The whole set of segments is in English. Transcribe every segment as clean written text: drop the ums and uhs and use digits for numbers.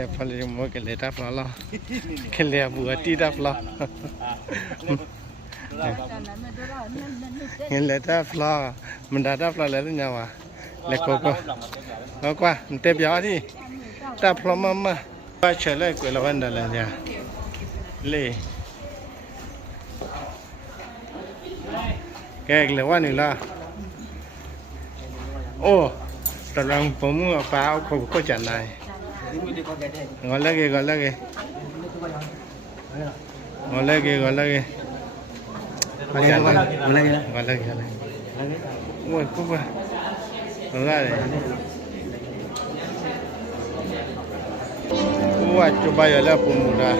Paling mau ke letak lah, ke letak buat tidak lah. Ke letak lah, mendadak lah letak nyawa. Lekoko, kau nanti biar ni, tak perlu mama. Baca leh kau lawan dalam dia. Le, kek lawan ni lah. Oh, terang pemu apa aku kau jangan. Gọi là kì gọi là kì gọi là kì gọi là kì gọi là kì ui cúc à gọi là đấy ui chụp bây giờ là phụ mù ra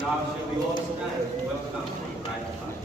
Now shall we all stand and welcome the bride of life.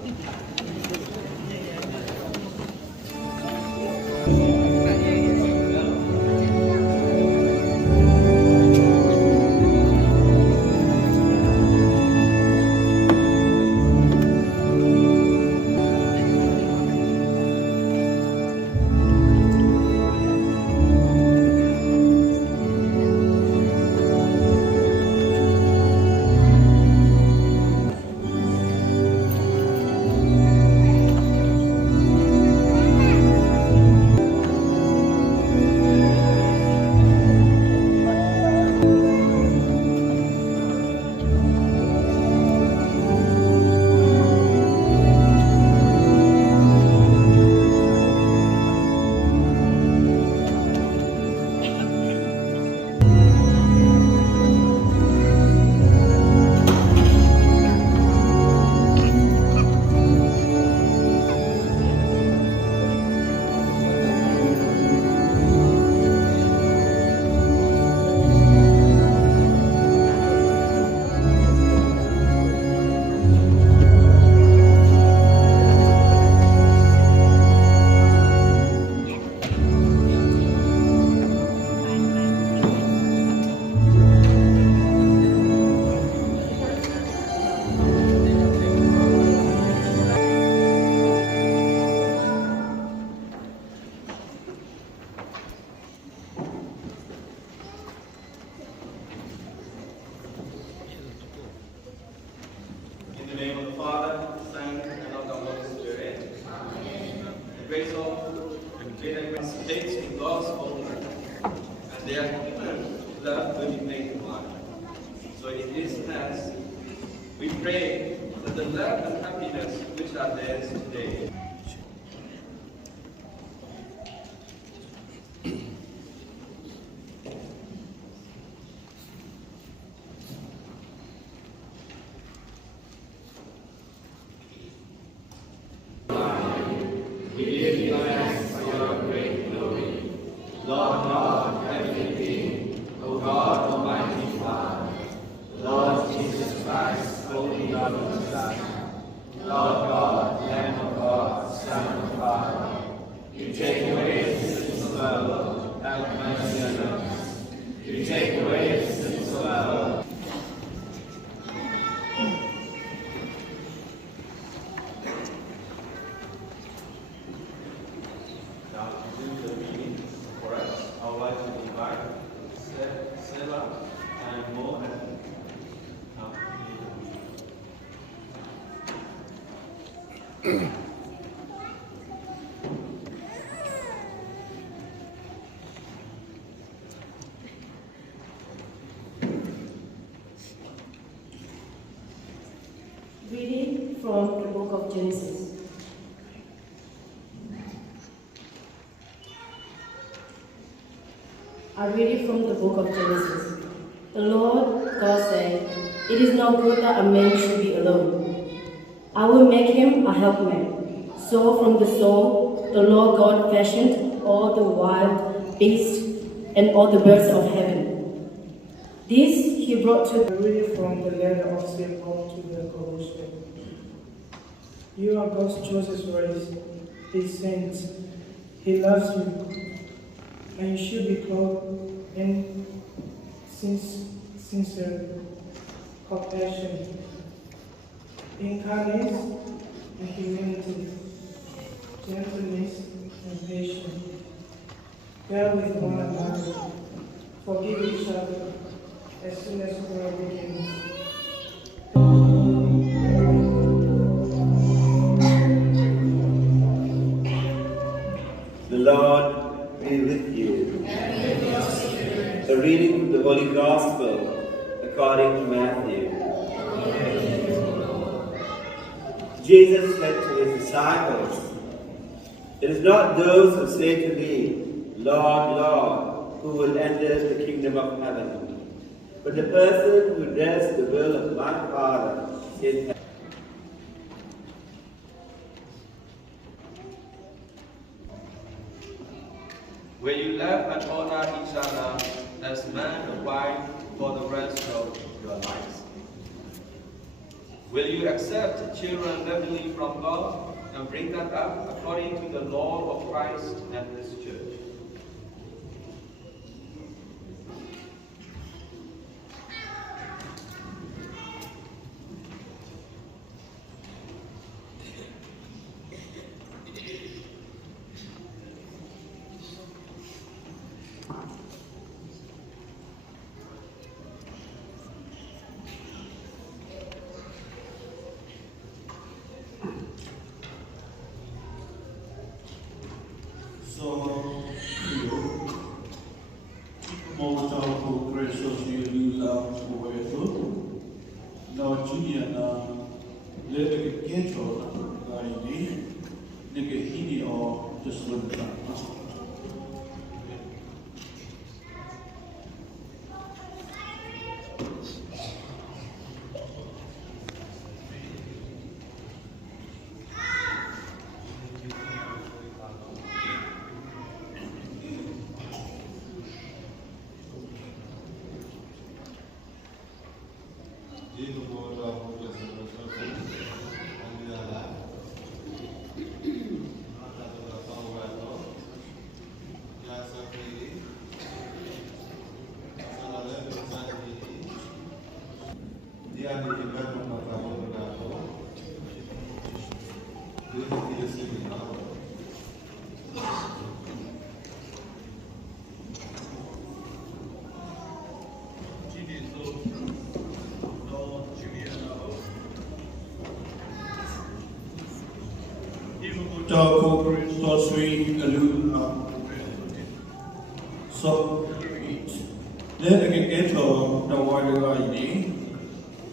In the name of the Father, Son, and of the Holy Spirit. The grace of the takes the gospel and they are given that will be made one. So in this Mass, we pray that the love and happiness which are theirs today Reading from the book of Genesis. I read it from the book of Genesis. The Lord God said, "It is not good that a man should be alone. I will make him a helpmate." So from the soul, the Lord God fashioned all the wild beasts and all the birds of heaven. This he brought to I read it from the letter of St. Paul to the Colossians. You are God's chosen race, His saints. He loves you, and you should be clothed in sincere compassion, in kindness and humility, gentleness and patience. Bear with one another, forgive each other as soon as prayer begins. The Lord be with you. A reading from the Holy Gospel according to Matthew. Jesus said to his disciples, "It is not those who say to me, 'Lord, Lord,' who will enter the kingdom of heaven, but the person who does the will of my Father in heaven." Will you love and honor each other as man and wife for the rest of your lives? Will you accept children lovingly from God and bring them up according to the law of Christ and His church? So, most of precious you love for it. Now, Juliana, let it get on guide, negative or just one time. Cho corporate sorcery alone. So, let the get of the wider idea,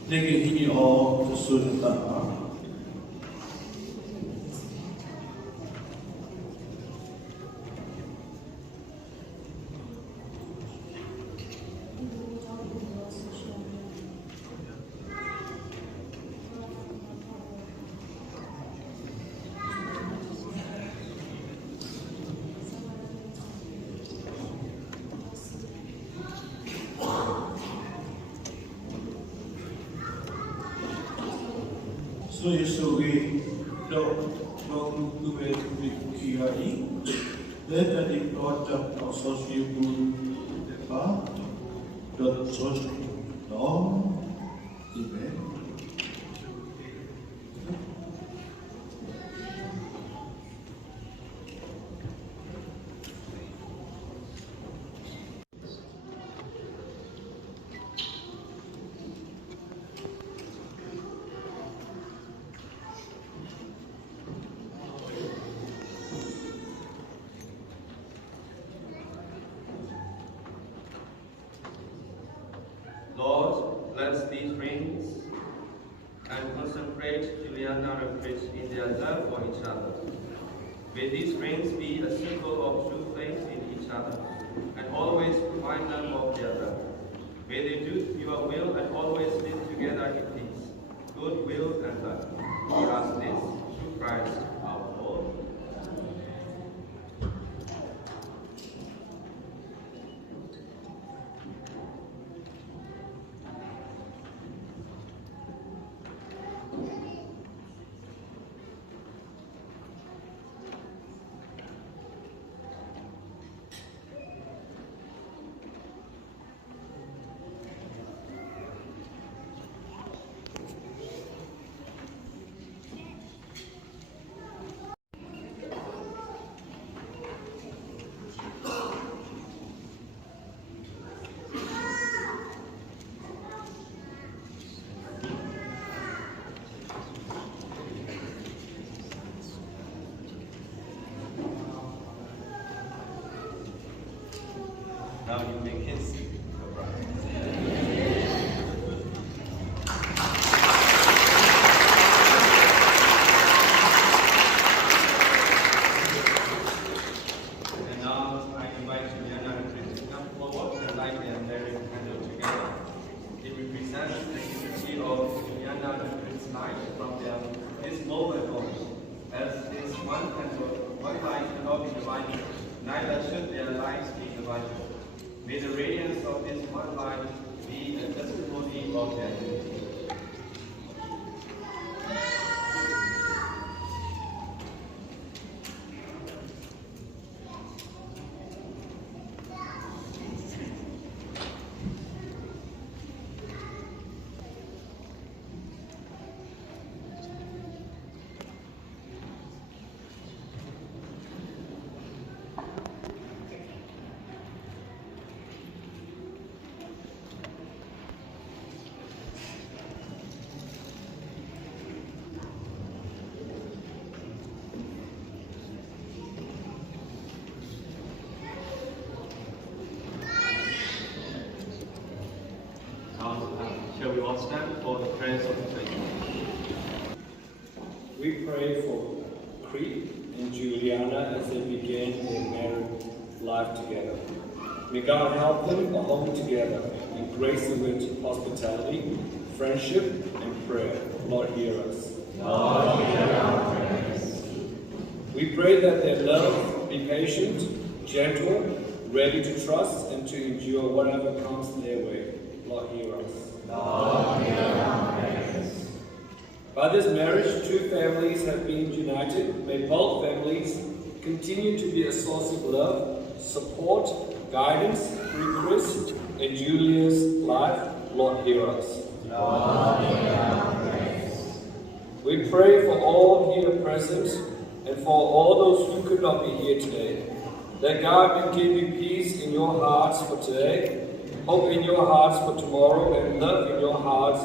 they get him all the student. So you so we don't do it with Kiari. Then I did not jump also you do the car. Don't search no event. Lord, bless these rings and consecrate Juliana and Chris in their love for each other. May these rings be a symbol of true faith in each other and always blood. We ask this through Christ our Lord. Now you may kiss your brother. And now I invite Juliana and Chris to come forward and light their marriage candle together. It represents the unity of Juliana and Chris' life from this moment on. As this one candle, one light cannot be divided, neither should their lives be divided. May the radiance of this one light be a testimony of their unity. Shall we all stand for the prayers of the faith? We pray for Crete and Juliana as they begin their married life together. May God help them along together and grace them with hospitality, friendship, and prayer. Lord, hear us. Lord, hear our prayers. We pray that their love be patient, gentle, ready to trust, and to endure whatever comes their way. Lord, hear us. Lord, hear our prayers. By this marriage, two families have been united. May both families continue to be a source of love, support, guidance through Chris and Julia's life. Lord, hear us. Lord, hear our prayers. We pray for all here present and for all those who could not be here today. That God will give you peace in your hearts for today, hope in your hearts for tomorrow, and love in your hearts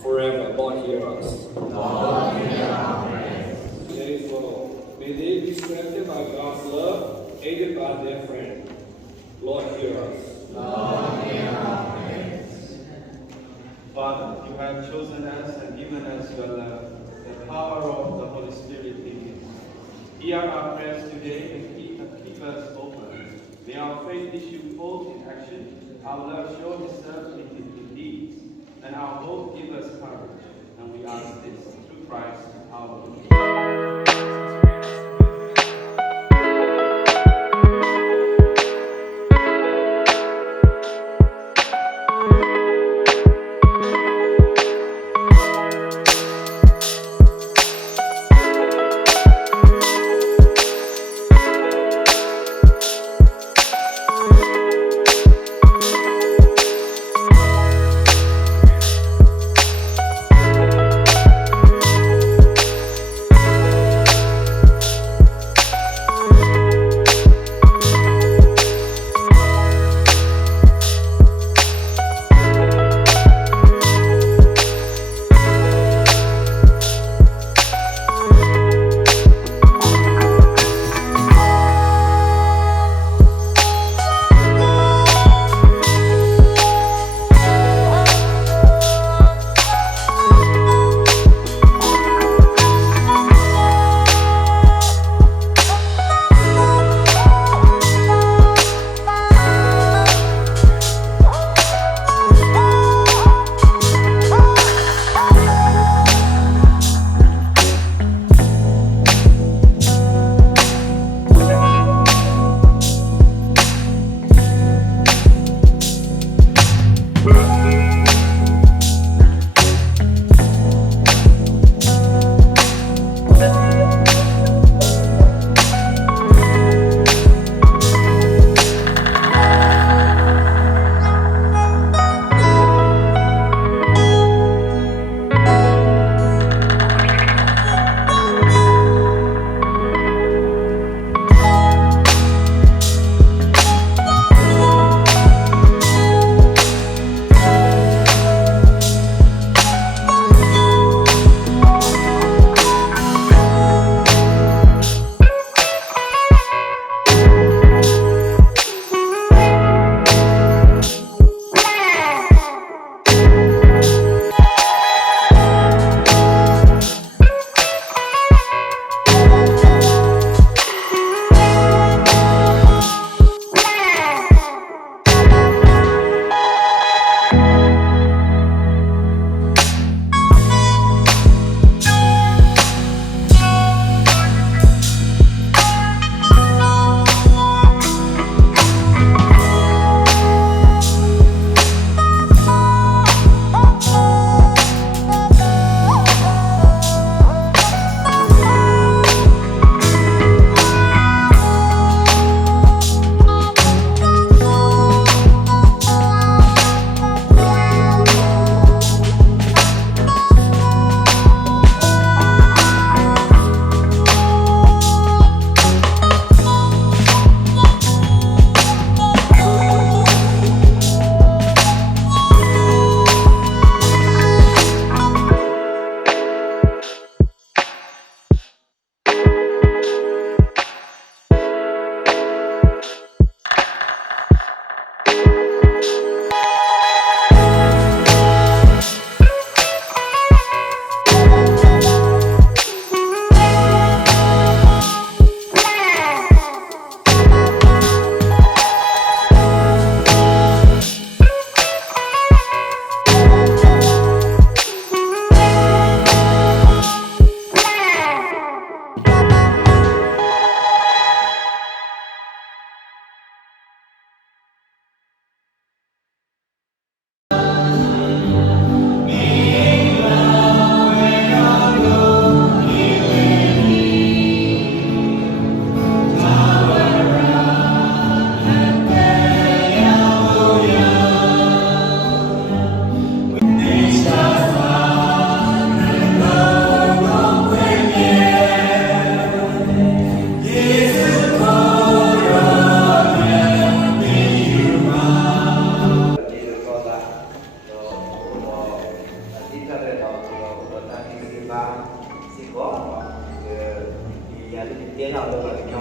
forever. Lord, hear us. Lord, hear our prayers. Today for all. May they be strengthened by God's love, aided by their friend. Lord, hear us. Lord, hear our prayers. Father, you have chosen us and given us your love, the power of the Holy Spirit in us. Hear our prayers today and keep us open. May our faith issue forth in action, our love show itself in deeds, and our hope give us courage. And we ask this through Christ our Lord.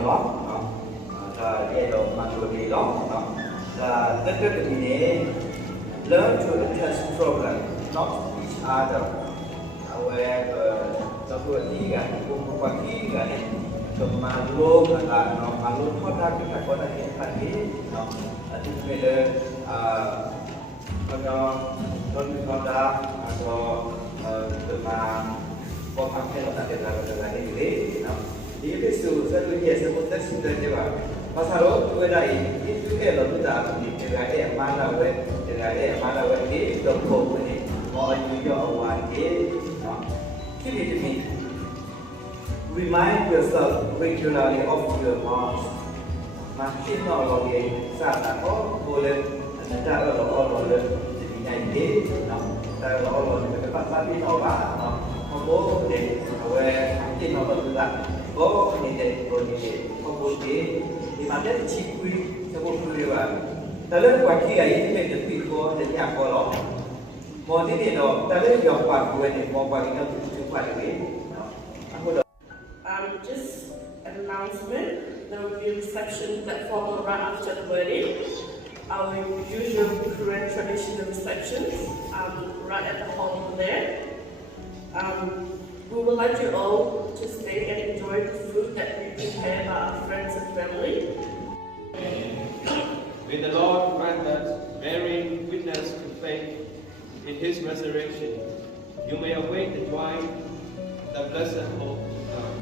lắm là để đầu mà chủ đề lắm là tất cả các cái này learn to address problem not each other where the quality kan quality kan kemalu là nó malu thoát ra cái phải có là hiện tại nó thì bây giờ con đã cho từ mà có tham gia là tại là cái gì nó thì cái sự sẽ đối diện sẽ một tất sinh ra như vậy và sau đó tôi đây cái cái là chúng ta thì cái em mang ra về cái em mang ra về cái đồng hồ của này mọi người cho ngoài cái nó cái gì thì remind yourself regularly of your past. Makin kalau lagi saat aku boleh nanti kalau boleh jadi nyanyi, kalau boleh tempat tapi orang, kamu deh, gue nanti mau bergerak, kau ini kau boleh di mana cikui sebab kuliah. Tapi waktu ini kita pikir jadi apa loh? Mau ini loh, tapi yang pak gue ni mau pak ini cukup lagi. Just an announcement, there will be a reception that follows right after the wedding. Our usual Korean traditional receptions, right at the hall over there. We would like you all to stay and enjoy the food that we prepare by our friends and family. May the Lord grant that, bearing witness to faith in His resurrection, you may await the joy, the blessed hope to come.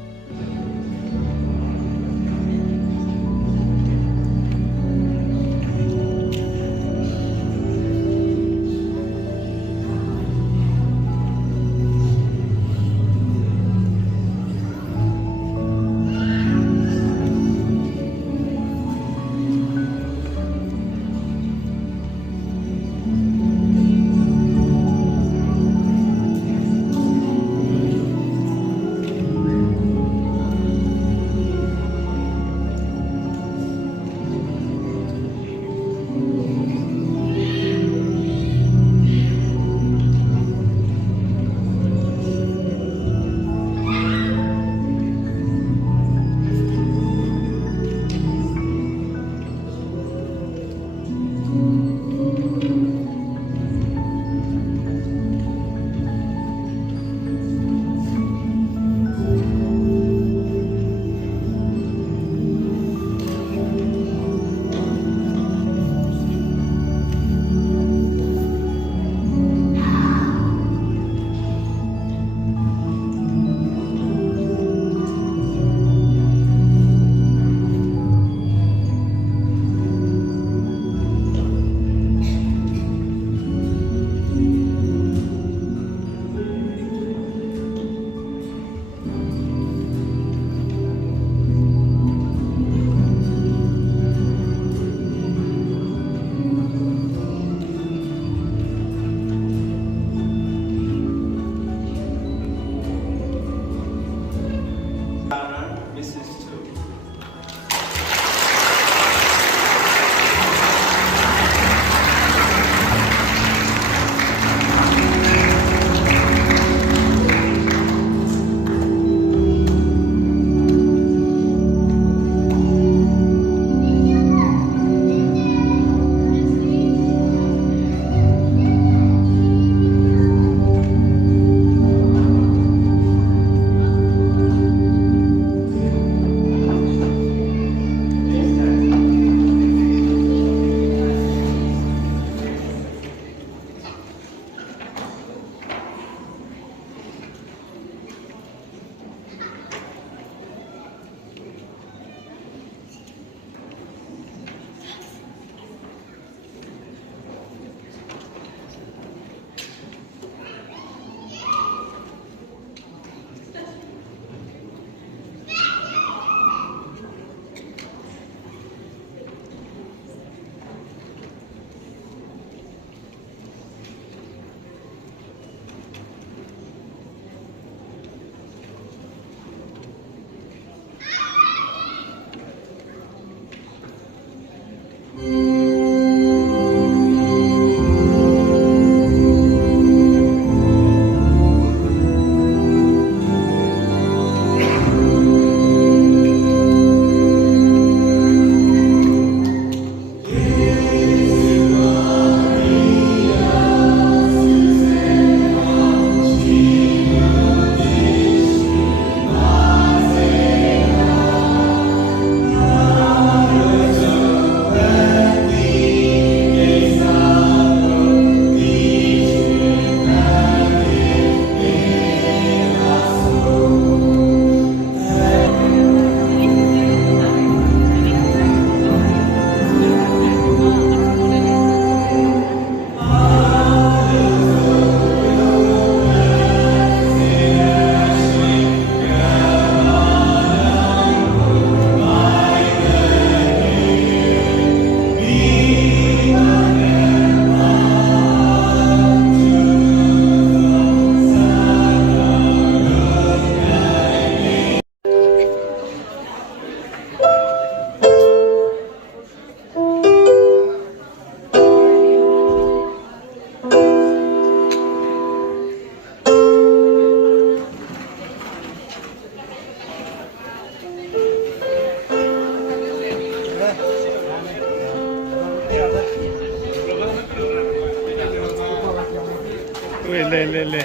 le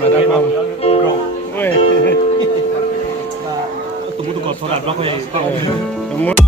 mà đã không ôi tôi muốn tôi còn thoát ra đó thôi